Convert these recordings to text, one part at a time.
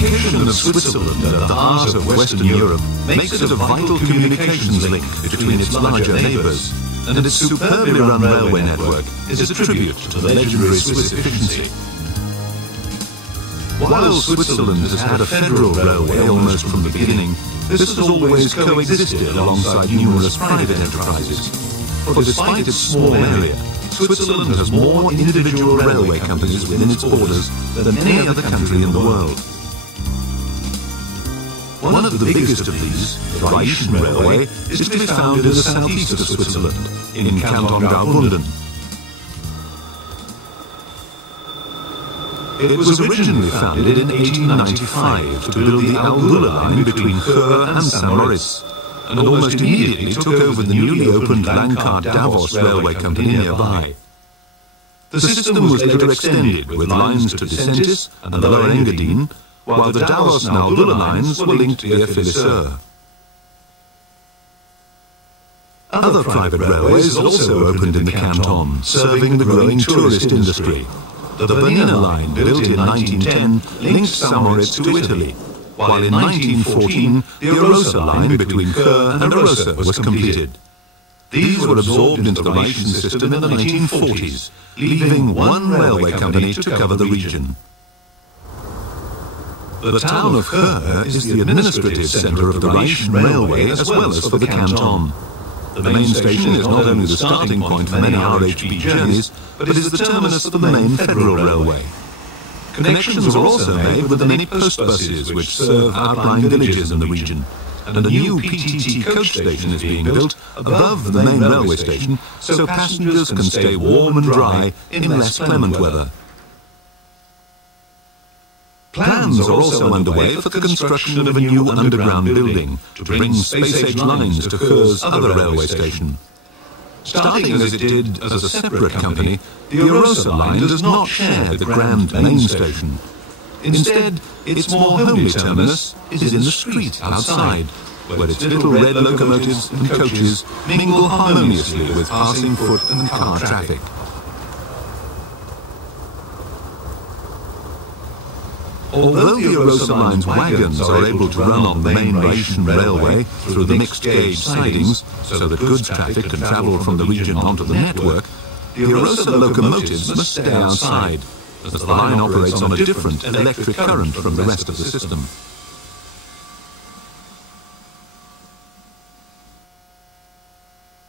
location of Switzerland at the heart of Western Europe makes it a vital communications link between its larger neighbours, and its superbly run railway network is a tribute to the legendary Swiss efficiency. While Switzerland has had a federal railway almost from the beginning, this has always coexisted alongside numerous private enterprises. For despite its small area, Switzerland has more individual railway companies within its borders than any other country in the world. One of the biggest of these, the Rhine Railway, is to be found in the southeast of Switzerland, in Canton Graubünden. It was originally founded in 1895 to build the Arosa Line between Chur and St. Moritz, and almost immediately took over the newly opened Landkart-Davos Railway Company nearby. The system was later extended with lines to Disentis and the Lower Engadine, while the Davos and Arosa lines were linked via Filisur. Other private railways also opened in the canton, serving the growing tourist industry. The Bernina Line, built in 1910, linked St. Moritz to Italy, while in 1914 the Arosa Line between Chur and Arosa was completed. These were absorbed into the Rhine system in the 1940s, leaving one railway company to cover the region. The town of Chur is the administrative centre of the Rhine Railway as well as for the canton. The main station is not only the starting point for many RHB journeys, but is the terminus of the main federal railway. Connections are also made with the many post buses which serve outlying villages in the region, and a new PTT coach station is being built above the main railway station so passengers can stay warm and dry in less clement weather. Plans are also underway for the construction of a new underground building to bring space-age lines to Chur's other railway station. Starting as it did as a separate company, the Arosa Line does not share the grand main station. Instead, its more homely terminus is in the street outside, where its little red locomotives and coaches mingle harmoniously with passing foot and car traffic. Although the Arosa Line's wagons are able to run on the main Rhine Railway through the mixed-gauge sidings, so that goods traffic can travel from the region onto the network, the Arosa locomotives must stay outside, as the line operates on a different electric current from the rest of the system.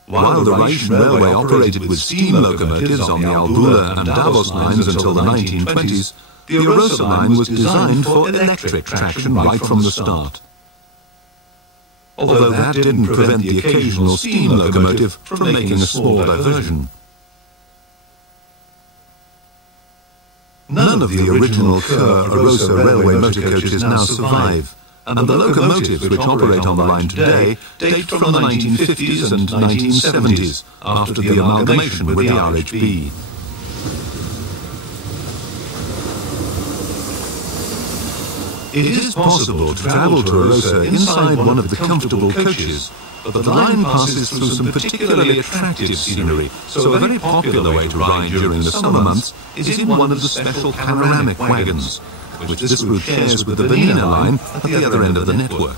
While the Rhine Railway operated with steam locomotives on the Albula and Davos lines until the 1920s, the Arosa Line was designed for electric traction right from the start. Although that didn't prevent the occasional steam locomotive from making a small diversion. None of the original Chur-Arosa railway motor coaches now survive, and the locomotives which operate on the line today date from the 1950s and 1970s, after the amalgamation with the RHB. It is possible to travel to Arosa inside one of the comfortable coaches, but the line passes through some particularly attractive scenery, so a very popular way to ride during the summer months is in one of the special panoramic wagons, which this route shares with the Bernina Line at the other end of the network.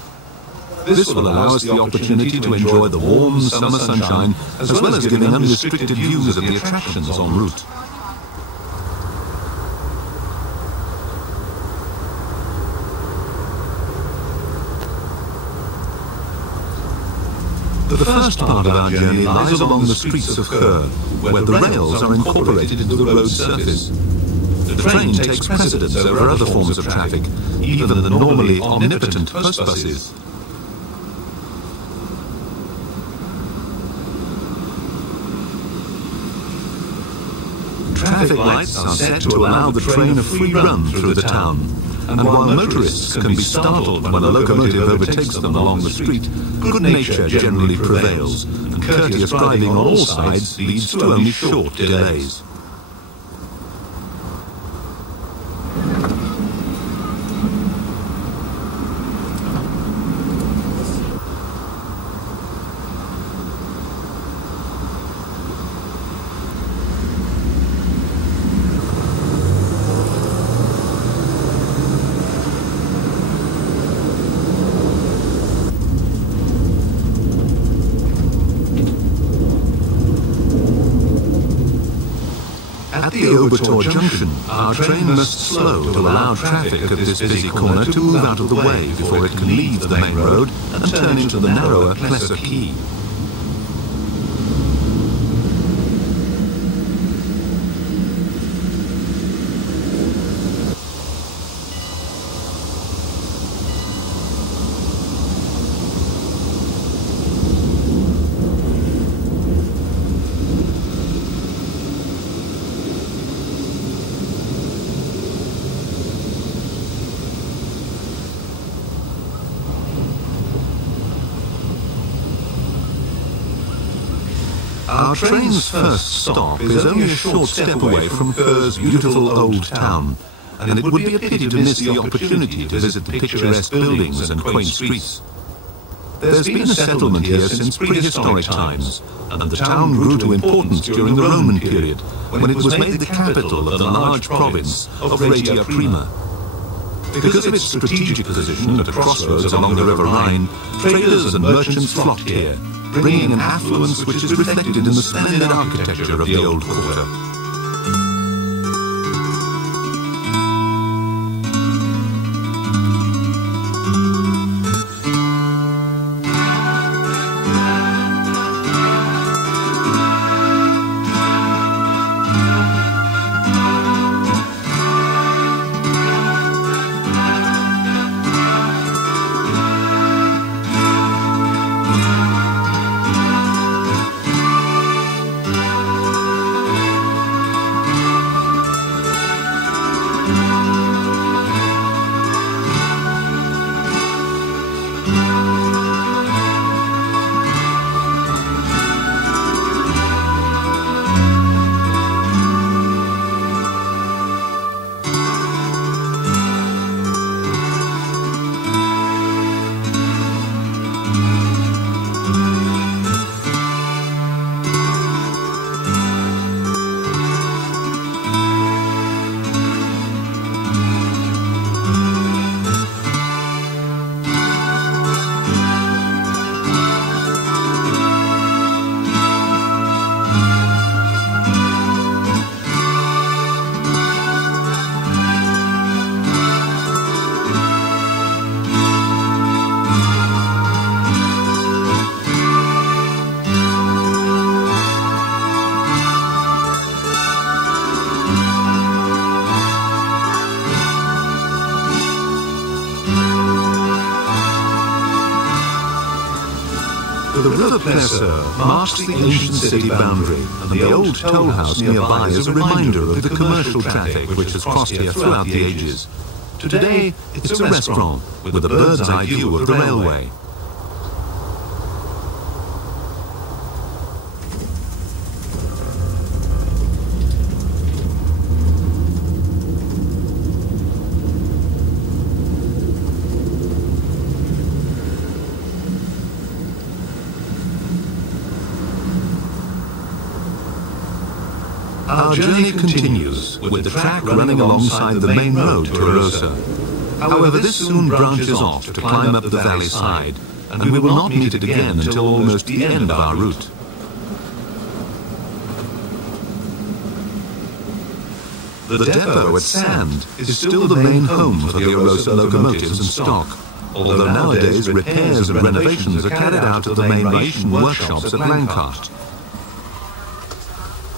This will allow us the opportunity to enjoy the warm summer sunshine, as well as giving unrestricted views of the attractions en route. The first part of our journey lies along the streets of Chur, where the rails are incorporated into the road surface. The train takes precedence over other forms of traffic, even the normally omnipotent post buses. Traffic lights are set to allow the train a free run through the town, and while motorists can be startled when a locomotive overtakes them along the street, good nature generally prevails, and courteous driving on all sides leads to only short delays. the Obertor junction, our train must slow to allow traffic at this busy corner to move out of the way before it can leave the main road and turn into the narrower Plesser Quay. Our train's first stop is only a short step away from Kerr's beautiful old town, and it would be a pity to miss the opportunity to visit the picturesque buildings and quaint streets. There's been a settlement here since prehistoric times, and the town grew to importance during the Roman period, when it was made the capital of the large province of Regia Prima. Because of its strategic position at a crossroads along the River Line, traders and merchants flocked here, bringing an affluence which is reflected in the splendid architecture of the old quarter. The River Plesser marks the ancient city boundary, and the old toll house nearby is a reminder of the commercial traffic which has crossed here throughout the ages. Today, it's a restaurant with a bird's-eye view of the railway. Our journey continues, with the track running alongside the main road to Arosa. However, this soon branches off to climb up the valley side, and we will not meet it again until almost the end of our route. The depot at Sand is still the main home for the Arosa locomotives and stock, although nowadays repairs and renovations are carried out at the main Russian workshops at Lancaster.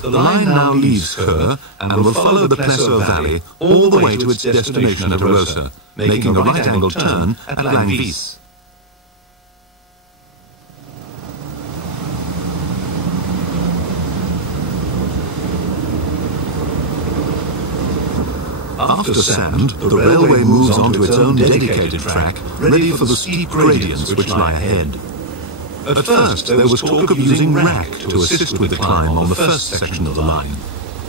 The line now leaves Kerr and will follow the Plesser Valley all the way to its destination at Arosa, making a right-angled turn at Langvis. After Sand, the railway moves onto its own dedicated track, ready for the steep gradients which lie ahead. At first, there was talk of using rack to assist with the climb on the first section of the line,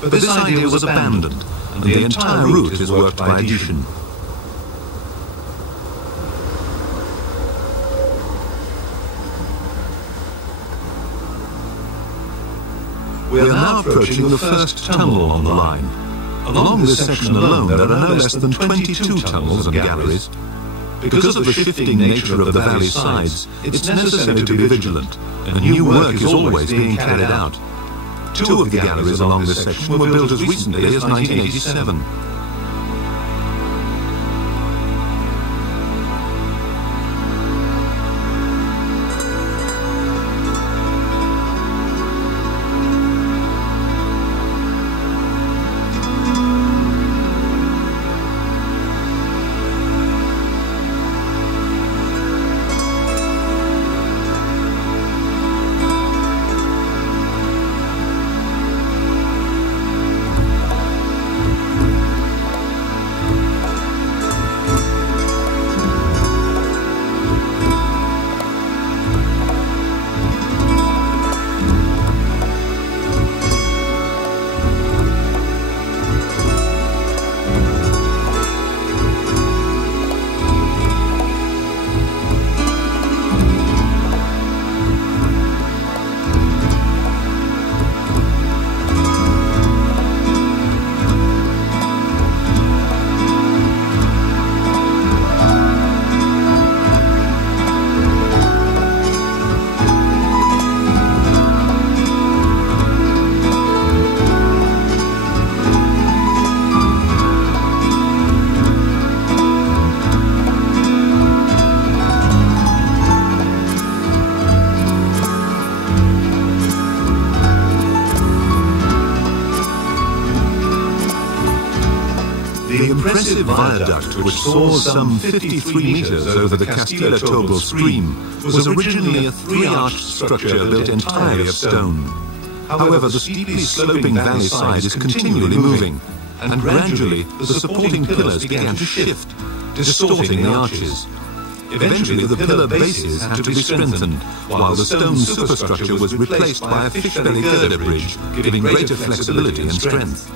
but this idea was abandoned, and the entire route is worked by addition. We are now approaching the first tunnel on the line. Along this section alone, there are no less than 22 tunnels and galleries. Because of the shifting nature of the valley sides, it's necessary to be vigilant, and new work is always being carried out. Two of the galleries along this section were built as recently as 1987. The impressive viaduct, which soars some 53 metres over the Castilla-Tobel stream, was originally a three-arched structure built entirely of stone. However, the steeply sloping valley side is continually moving, and gradually the supporting pillars began to shift, distorting the arches. Eventually, the pillar bases had to be strengthened, while the stone superstructure was replaced by a fish-belly girder bridge, giving greater flexibility and strength.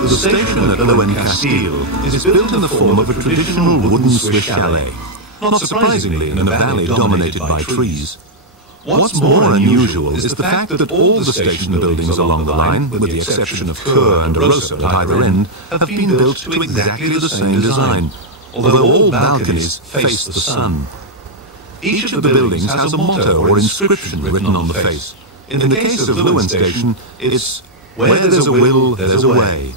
The station at Loen Castile is built in the form of a traditional wooden Swiss chalet, not surprisingly in a valley dominated by trees. What's more unusual is the fact that all the station buildings along the line, with the exception of Kur and Arosa at either end, have been built to exactly the same design, although all balconies face the sun. Each of the buildings has a motto or inscription written on the face. In the case of Loen Station, it's "Where there's a will, there's a way."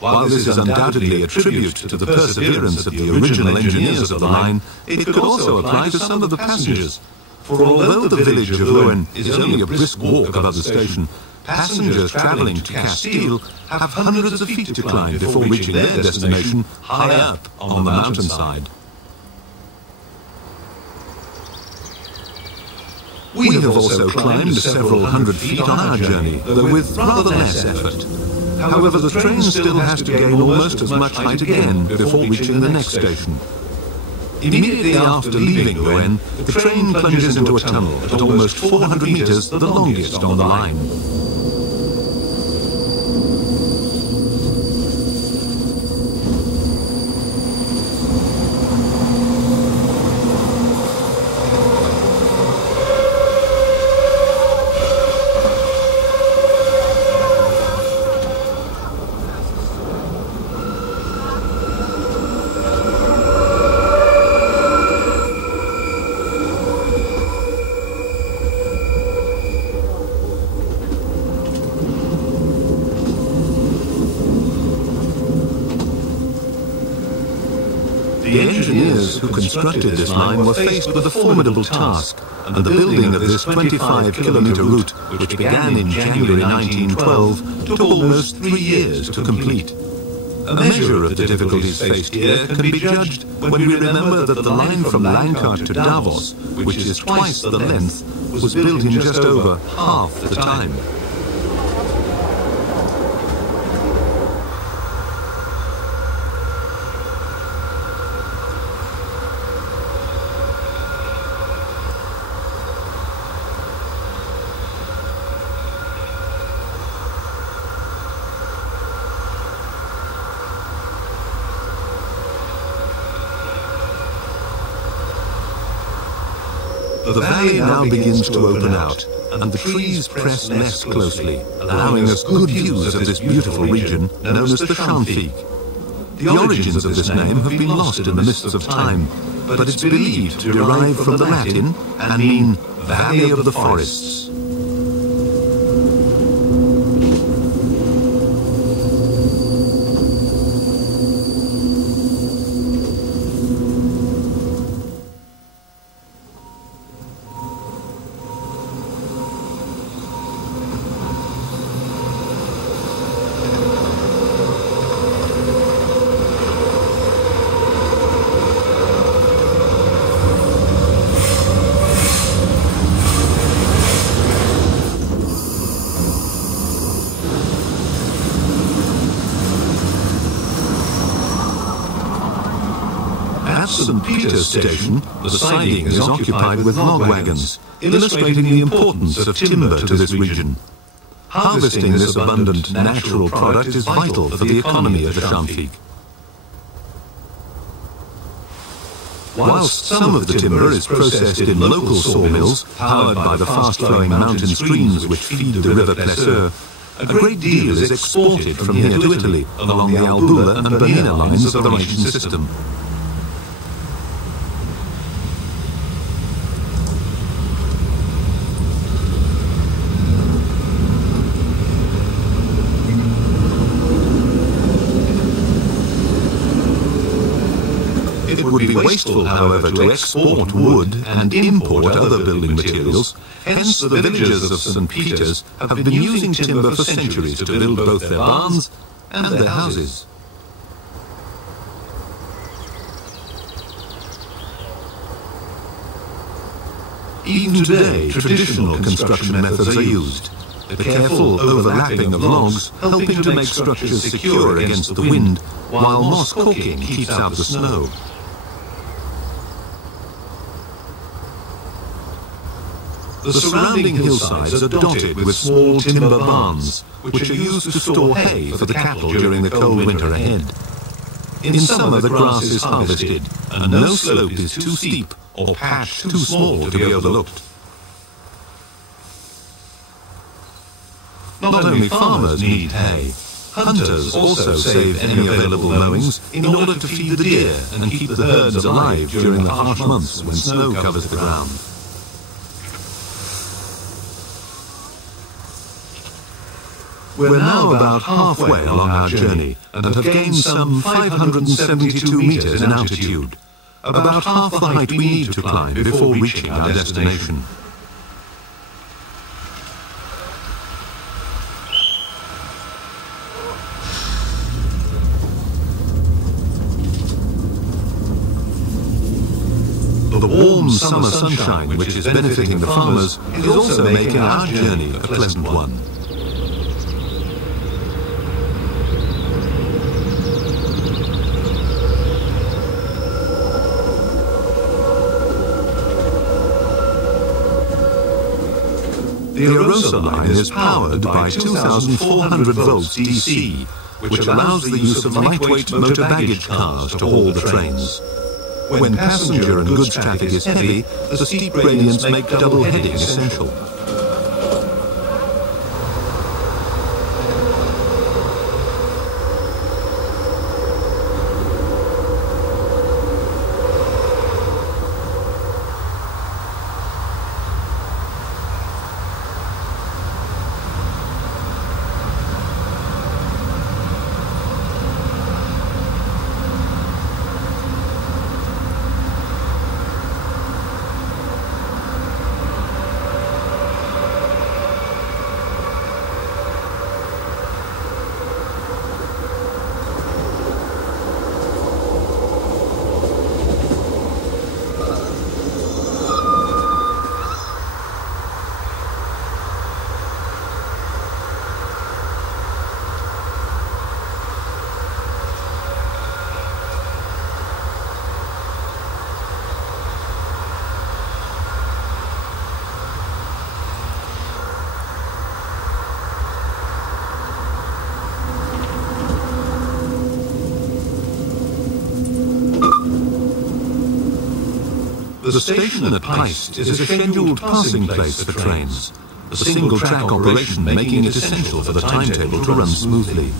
While this is undoubtedly a tribute to the perseverance of the original engineers of the line, it could also apply to some of the passengers. For although the village of Loen is only a brisk walk above the station, passengers travelling to Castile have hundreds of feet to climb before reaching their destination high up on the mountainside. We have also climbed several hundred feet on our journey, though with rather less effort. However, the train still has to gain almost as much height again before reaching the next station. Immediately after leaving Loen, the train plunges into a tunnel at almost 400 meters, the longest on the line. The engineers who constructed this line were faced with a formidable task, and the building of this 25-kilometre route, which began in January 1912, took almost 3 years to complete. A measure of the difficulties faced here can be judged when we remember that the line from Langkaart to Davos, which is twice the length, was built in just over half the time. The valley now begins to open out, and the trees press less closely, allowing us good views of this beautiful region known as the Schanfigg. The origins of this name have been lost in the mists of time, but it's believed to derive from the Latin and mean Valley of the Forests. At St. Peter's Station, the siding is occupied with log wagons, illustrating the importance of timber to this region. Harvesting this abundant natural product is vital for the economy of the Schanfigg. Whilst some of the timber is processed in local sawmills, powered by the fast-flowing mountain streams which feed the river Plessur, a great deal is exported from here to Italy along the Albula and Bernina lines of the Rhaetian system. It would be wasteful, however, to export wood and import other building materials. Hence, the villagers of St. Peter's have been using timber for centuries to build both their barns and their houses. Even today, traditional construction methods are used. The careful overlapping of logs helping to make structures secure against the wind, while moss caulking keeps out the snow. The surrounding hillsides are dotted with small timber barns, which are used to store hay for the cattle during the cold winter ahead. In summer the grass is harvested, and no slope is too steep or patch too small to be overlooked. Not only farmers need hay, hunters also save any available mowings in order to feed the deer and keep the herds alive during the harsh months when snow covers the ground. We're now about halfway along our journey and have gained some 572 meters in altitude, about half the height we need to climb before reaching our destination. The warm summer sunshine which is benefiting the farmers is also making our journey a pleasant one. The Arosa Line is powered by 2,400 volts DC, which allows the use of lightweight motor baggage cars to haul the trains. When passenger and goods traffic is heavy, the steep gradients make double heading essential. The station at Peist is a scheduled passing place for trains, a single-track operation making it essential for the timetable to run smoothly.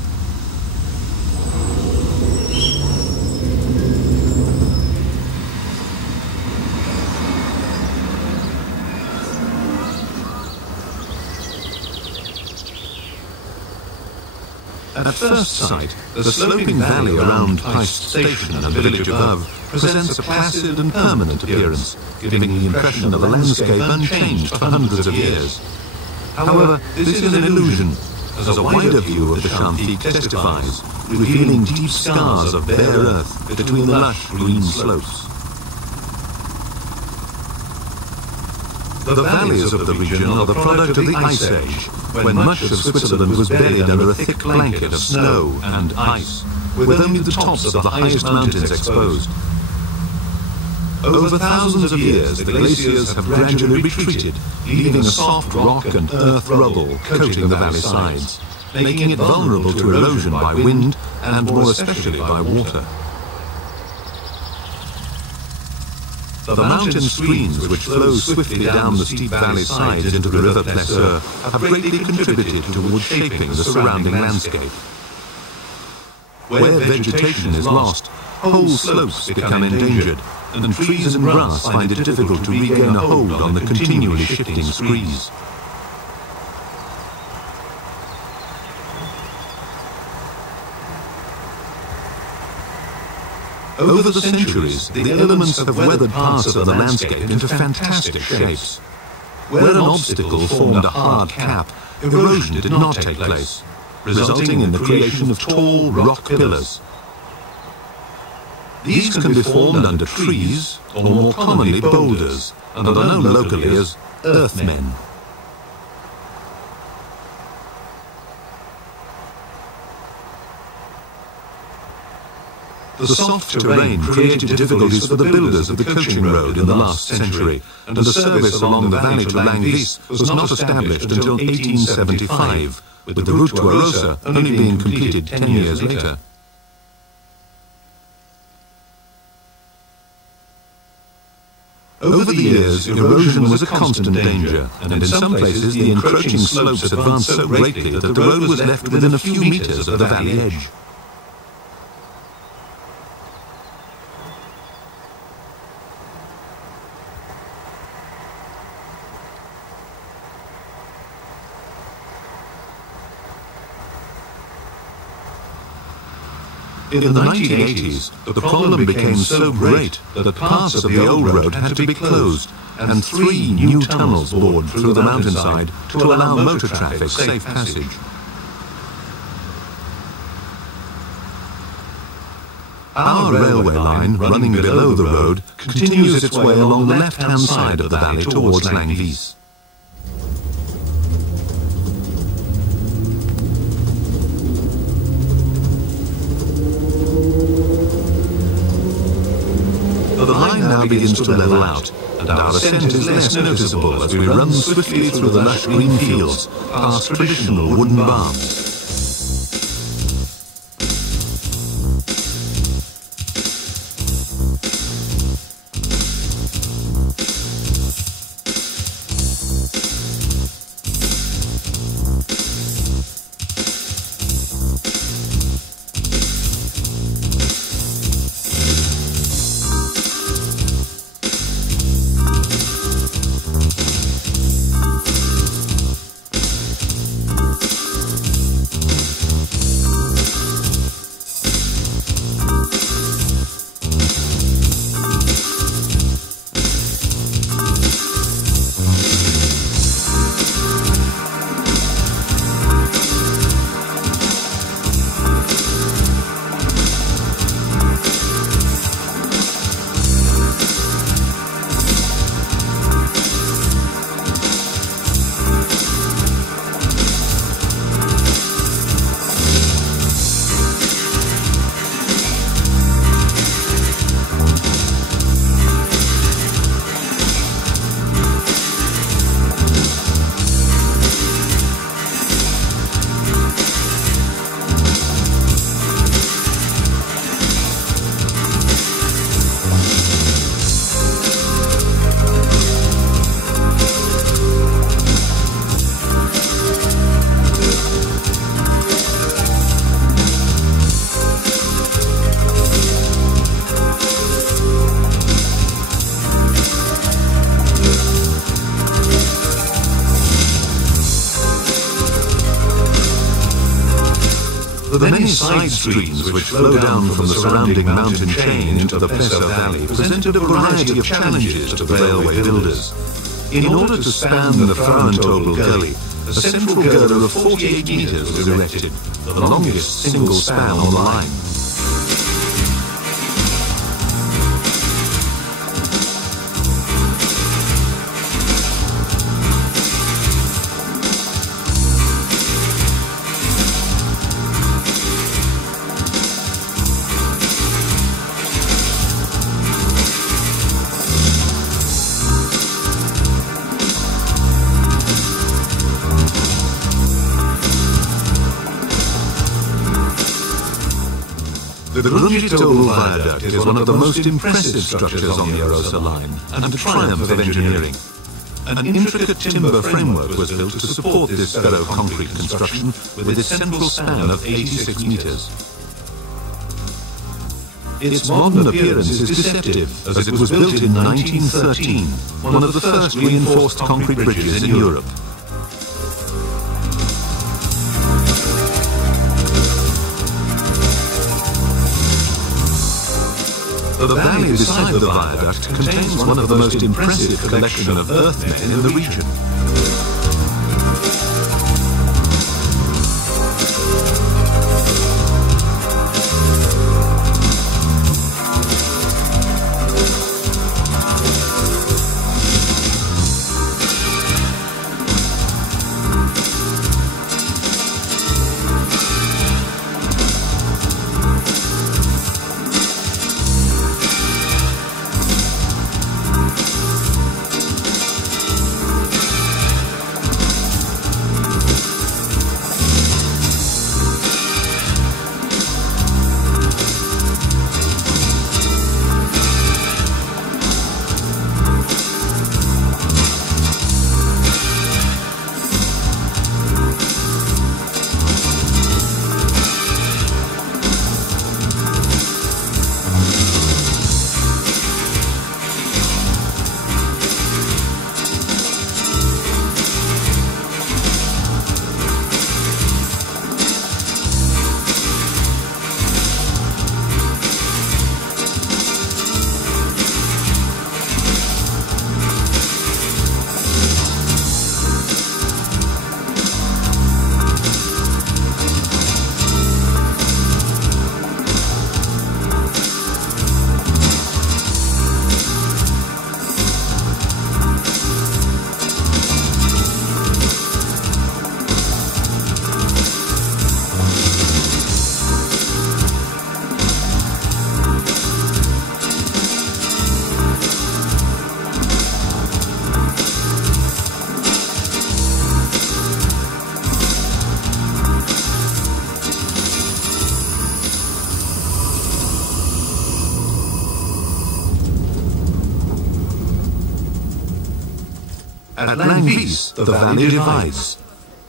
At first sight, the sloping valley around Peist Station and the village above presents a placid and permanent appearance, giving the impression of a landscape unchanged for hundreds of years. However, this is an illusion, as a wider view of the Shantique testifies, revealing deep scars of bare earth between the lush green slopes. The valleys of the region are the product of the Ice Age, when much of Switzerland was buried under a thick blanket of snow and ice, with only the tops of the highest mountains exposed. Over thousands of years, the glaciers have gradually retreated, leaving a soft rock and earth rubble coating the valley sides, making it vulnerable to erosion by wind and more especially by water. The mountain streams which flow swiftly down the steep valley sides into the river Plesseur have greatly contributed towards shaping the surrounding landscape. Where vegetation is lost, whole slopes become endangered, and trees and grass find it difficult to regain a hold on the continually shifting screes. Over the centuries, the elements have weathered parts of the landscape into fantastic shapes. Where an obstacle formed a hard cap, erosion did not take place, resulting in the creation of tall rock pillars. These can be formed under trees, or more commonly boulders, and are known locally as earthmen. The soft terrain created difficulties for the builders of the coaching road in the last century, and the service along the valley to Langvis was not established until 1875, with the route to Arosa only being completed 10 years later. Over the years, erosion was a constant danger, and in some places the encroaching slopes advanced so greatly that the road was left within a few meters of the valley edge. In the 1980s, the problem became so great that parts of the old road had to be closed, and 3 new tunnels bored through the mountainside to allow motor traffic safe passage. Our railway line, running below the road, continues its way along the left-hand side of the valley towards Langvis. The line now begins to level out, and our ascent is less noticeable as we run swiftly through the lush green fields, past traditional wooden barns. The many side streams which flow down from the surrounding mountain chain into the Plessa Valley presented a variety of challenges to the railway builders. In order to span the Frauentobel Gully, a central girder of 48 meters was erected, the longest single span on the line. The Grundstobel Viaduct is one of the most impressive structures on the Arosa Line, and a triumph of engineering. An intricate timber framework was built to support this ferro-concrete construction with a central span of 86 meters. Its modern appearance is deceptive, as it was built in 1913, one of the first reinforced concrete bridges in Europe. The valley beside the viaduct contains one of the most impressive collection of earthmen in the region. At Langwies, the valley divides.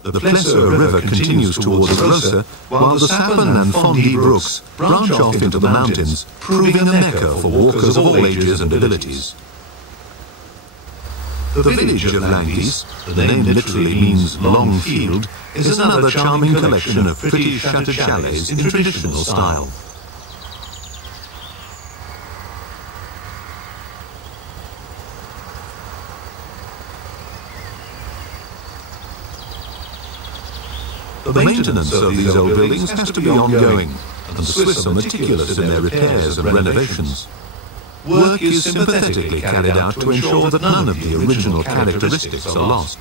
The Plessa River continues towards Arosa, while the Sappen and Fondi brooks branch off into the mountains, proving a mecca for walkers of all ages and abilities. The village of Langwies, the name literally means long field, is another charming collection of pretty shuttered chalets in traditional style. The maintenance of these old buildings has to be ongoing, and the Swiss are meticulous in their repairs and renovations. Work is sympathetically carried out to ensure that none of the original characteristics are lost.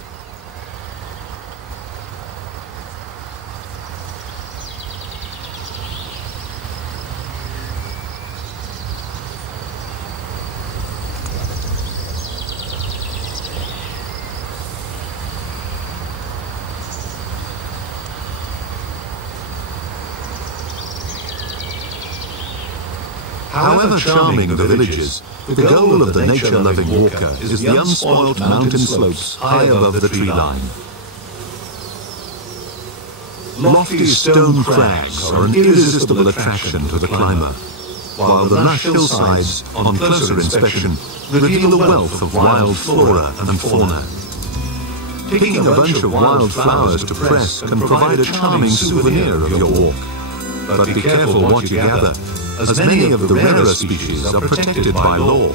However charming the villages, the goal of the nature-loving walker is the unspoilt mountain slopes high above the tree line. Lofty stone crags are an irresistible attraction to the climber, while the lush hillsides, on closer inspection, reveal a wealth of wild flora and fauna. Picking a bunch of wild flowers to press can provide a charming souvenir of your walk. But be careful what you gather, as many of the rarer species are protected by law.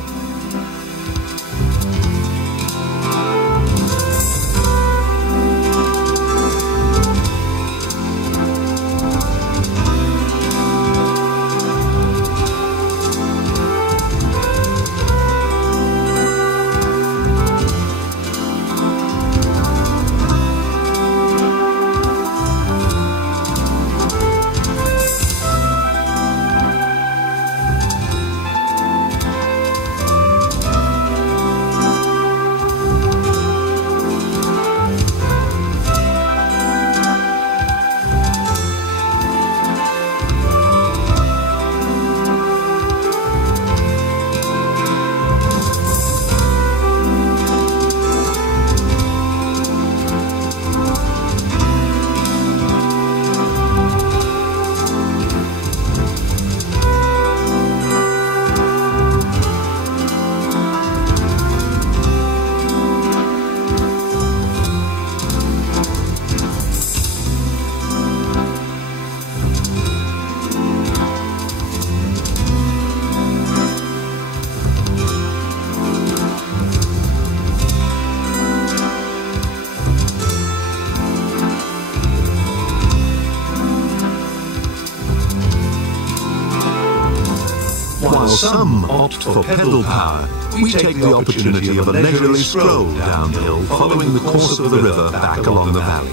While some opt for pedal power, we take the opportunity of a leisurely stroll downhill following the course of the river back along the valley.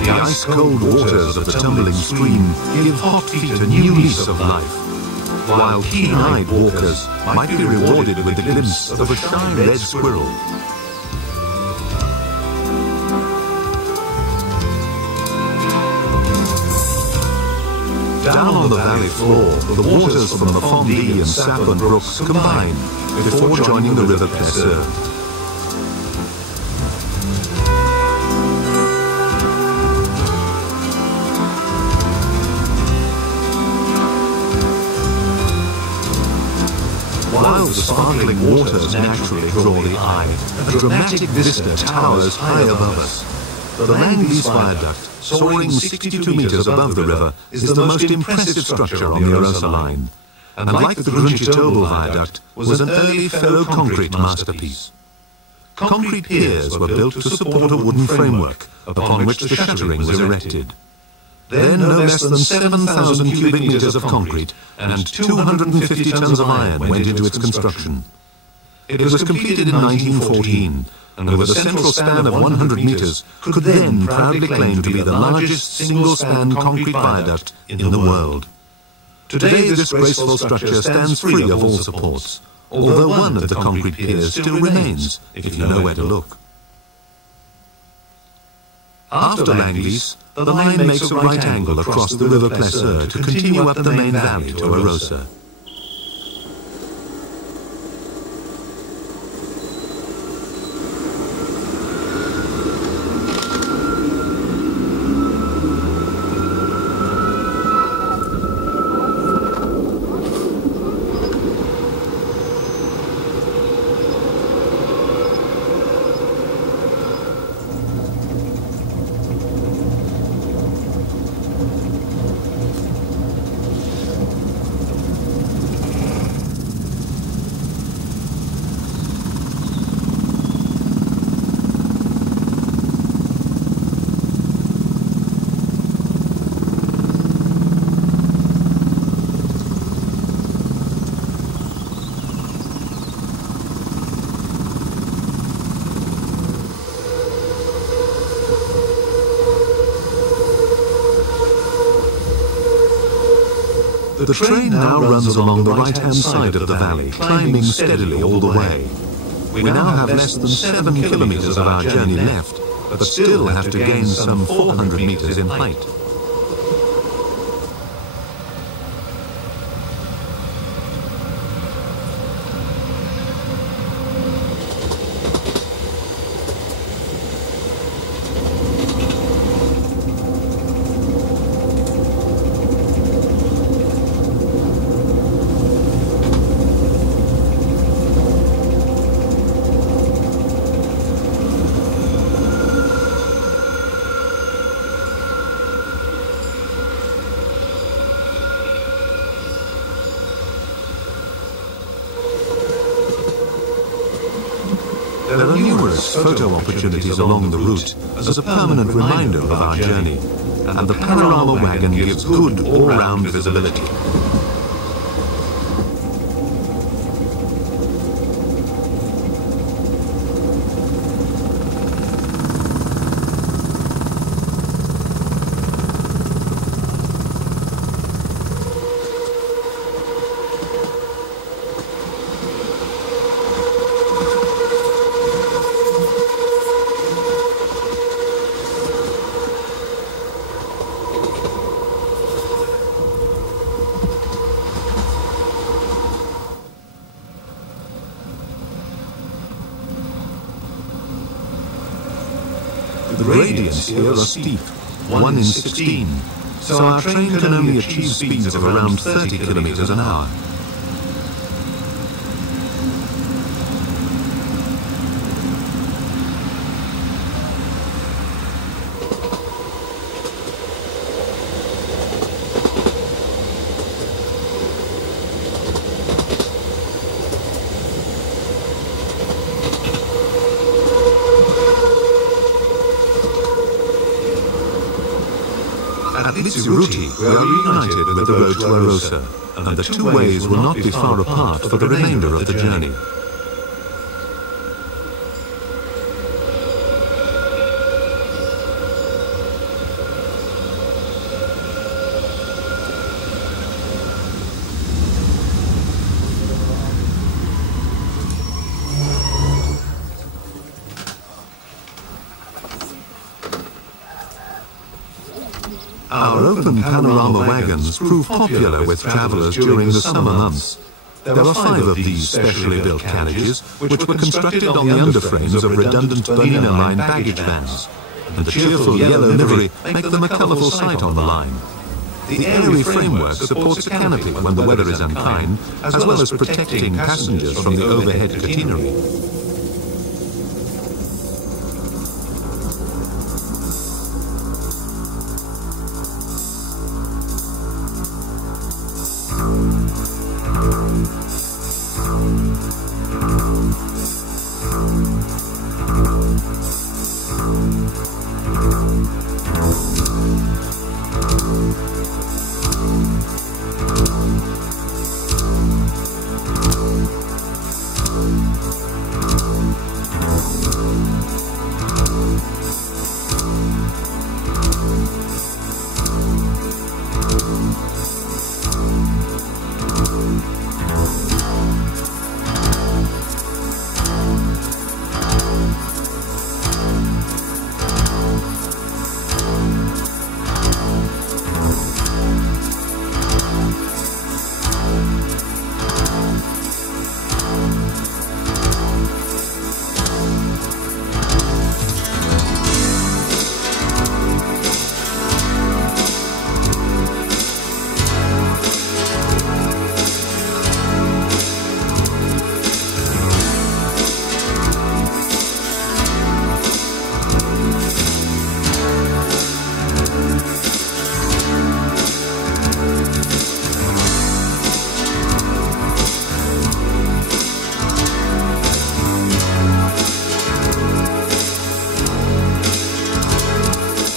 The ice-cold waters of the tumbling stream give hot feet a new lease of life, while keen-eyed walkers might be rewarded with the glimpse of a shy red squirrel. Down on the valley floor, the waters from the Fondee and Sapland brooks combine before joining the River Plesseur. While the sparkling waters naturally draw the eye, a dramatic vista towers high above us. The Langley's Viaduct, soaring 62 meters above the river, is the most impressive structure on the Arosa Line, and like the Gruntje-Tobel Viaduct, was an early ferro-concrete masterpiece. Concrete piers were built to support a wooden framework, upon which the shuttering was erected. Then no less than 7,000 cubic meters of concrete and 250 tons of iron went into its construction. It was completed in 1914, and with a central span of 100 meters, could then proudly claim to be the largest single-span concrete viaduct in the world. Today this graceful structure stands free of all supports, although one of the concrete piers still remains, if you know where to look. After Langley's, the line makes a right angle across the River Plesseur to continue up the main valley to Arosa. The train now runs along the right-hand side of the valley, climbing steadily all the way. We now have less than 7 kilometers of our journey left, but still have to gain some 400 meters in height. There are numerous photo opportunities along the route as a permanent reminder of our journey, and the panorama wagon gives good all-round visibility. The gradients here are steep, 1 in 16, so our train can only achieve speeds of around 30 kilometers an hour. At Litsuruti, we are reunited with the road to Arosa, and the two ways will not be far apart for the remainder of the journey. Our open panorama wagons prove popular with travellers during the summer months. There are 5 of these specially built carriages, which were constructed on the underframes of redundant Bernina Line baggage vans, and the cheerful yellow livery make them a colourful sight on the line. The airy framework supports a canopy when the weather is unkind, as well as protecting passengers from the overhead catenary.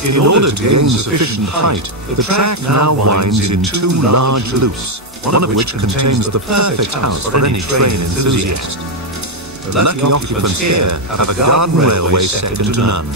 In order to gain sufficient height, the track now winds in 2 large loops, one of which contains the perfect house for any train enthusiast. The lucky occupants here have a garden railway second to none.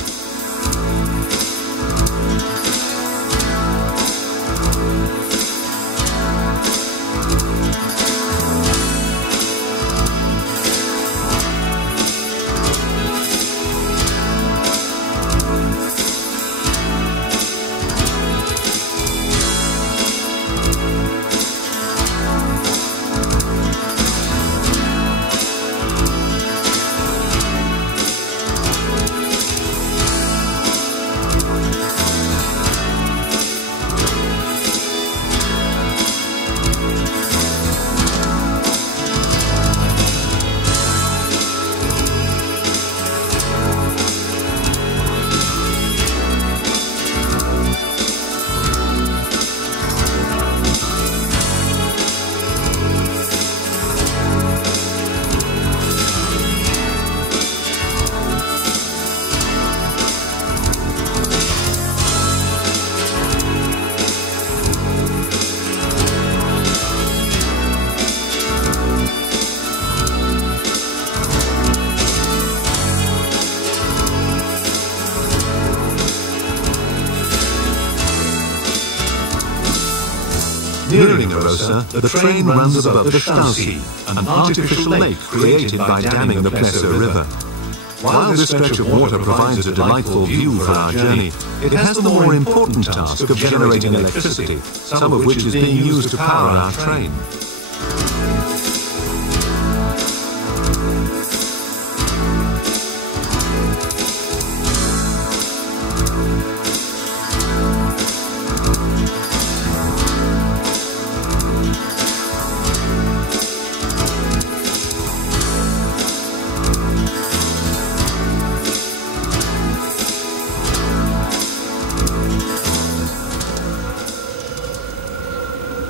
Arosa, the train runs above the Stausee, an artificial lake created by damming the Plessa River. While this stretch of water provides a delightful view for our journey, it has the more important task of generating electricity, some of which is being used to power our train.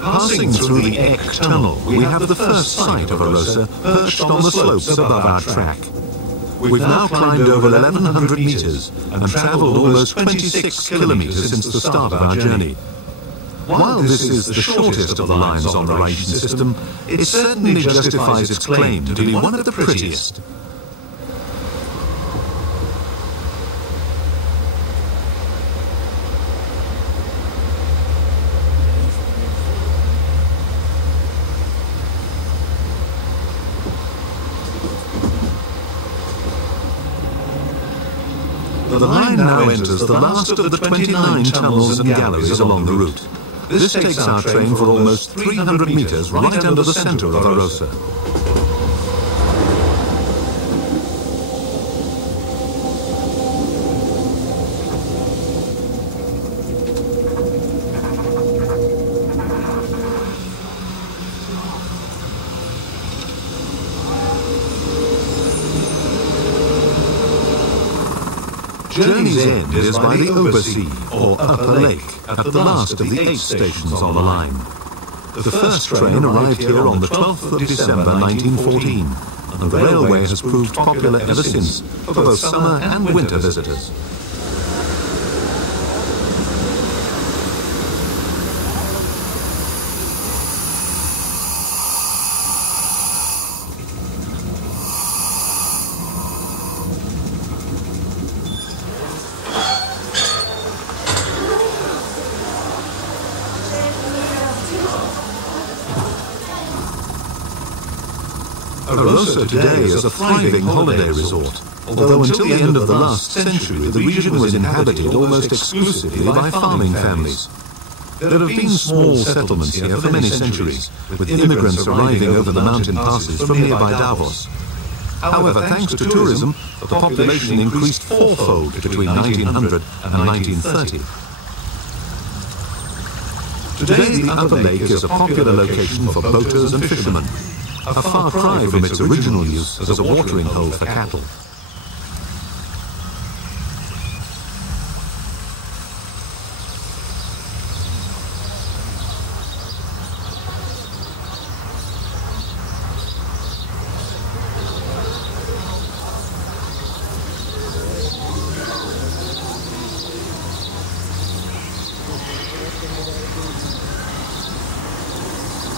Passing through the Eck Tunnel, we have the first sight of Arosa perched on the slopes above our track. We've now climbed over 1,100 meters and travelled almost 26 kilometers since the start of our journey. While this is the shortest of the lines on the Rhaetian system, it certainly justifies its claim to be one of the prettiest. The line now enters the last of the 29 tunnels and galleries along the route. This takes our train for almost 300 meters right under the center of Arosa. Journey's End is by the Obersee, or Upper Lake, at the last of the 8 stations on the line. The first train arrived here on the 12th of December 1914, and the railway has proved popular ever since for both summer and winter visitors. Arosa today is a thriving holiday resort, although until the end of the last century the region was inhabited almost exclusively by farming families. There have been small settlements here for many centuries, with immigrants arriving over the mountain passes from nearby Davos. However, thanks to tourism, the population increased fourfold between 1900 and 1930. Today the Upper Lake is a popular location for boaters and fishermen, a far cry from its original use as a watering hole for cattle.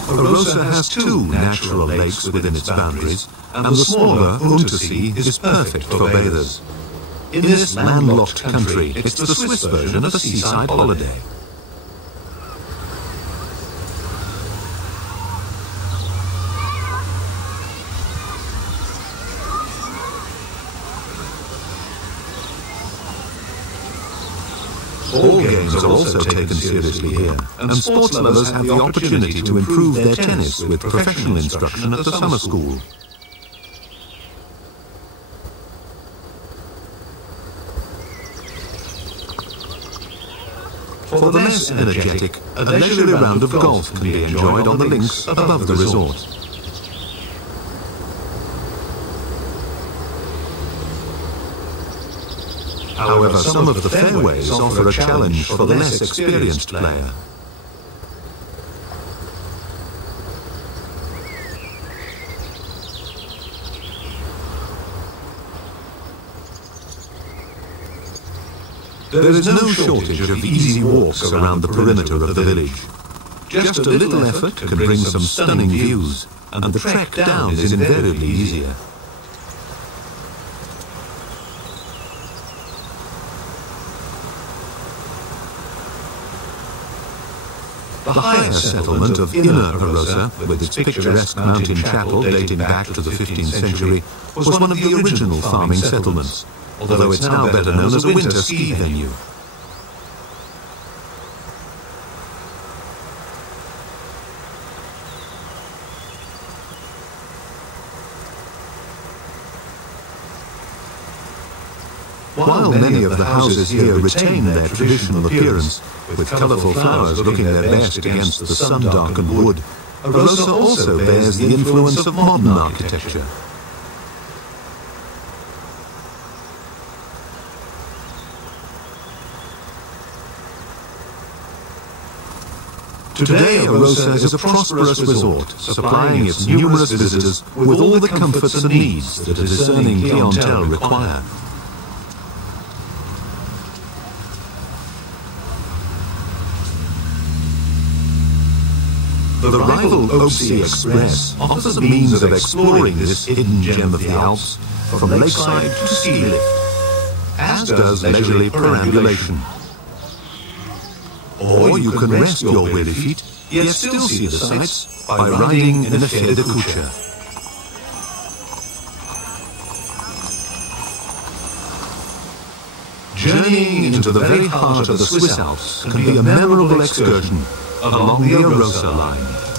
Arosa has 2 natural lakes within its boundaries, and the smaller Untersee is perfect for bathers. In this landlocked country, it's the Swiss version of a seaside holiday. Ball games are also taken seriously here, and sports lovers have the opportunity to improve their tennis with professional instruction at the summer school. For the less energetic, a leisurely round of golf can be enjoyed on the links above the resort. However, some of the fairways offer a challenge for the less experienced player. There is no shortage of easy walks around the perimeter of the village. Just a little effort can bring some stunning views, and the trek down is invariably easier. The The higher settlement of Inner Arosa, with its picturesque mountain chapel dating back to the 15th century, was one of the original farming settlements, although it's now better known as a winter ski venue. While many of the houses here retain their traditional appearance, with colourful flowers looking their best against the sun-darkened wood, Arosa also bears the influence of modern architecture. Today, Arosa is a prosperous resort, supplying its numerous visitors with all the comforts and needs that a discerning clientele require. The rival Oak-Sea Express offers a means of exploring this hidden gem of the Alps from lakeside to ski lift, as does leisurely perambulation. Or you can rest your weary feet, yet still see the sights by riding in a fait de couture. Journeying into the very heart of the Swiss Alps can be a memorable excursion along the Arosa Line.